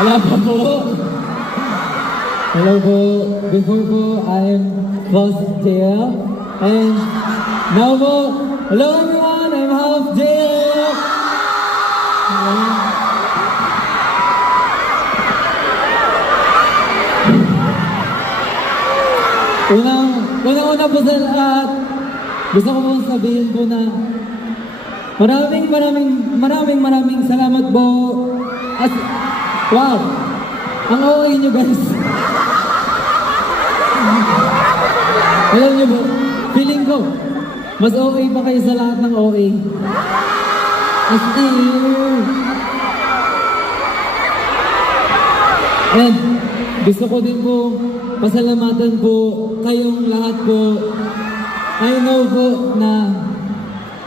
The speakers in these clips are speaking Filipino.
Wala pa po. Hello po. Before po, I'm Close Jail. And now po, hello everyone, I'm Half Jail. Unang-una po sa lahat, gusto ko po sabihin po na maraming salamat po. Wow! Ang okay nyo guys. Alam nyo po, feeling ko, mas okay pa kayo sa lahat ng OA. As in. And gusto ko din po pasalamatan po kayong lahat po. I know po na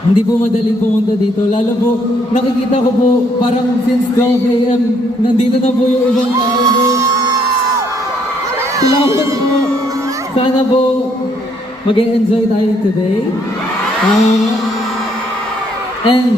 hindi po madaling pumunta dito. Lalo po, nakikita ko po parang since 12 a.m. nandito na po yung ibang tao po. Salamat po. Sana po mag-enjoy tayo today. And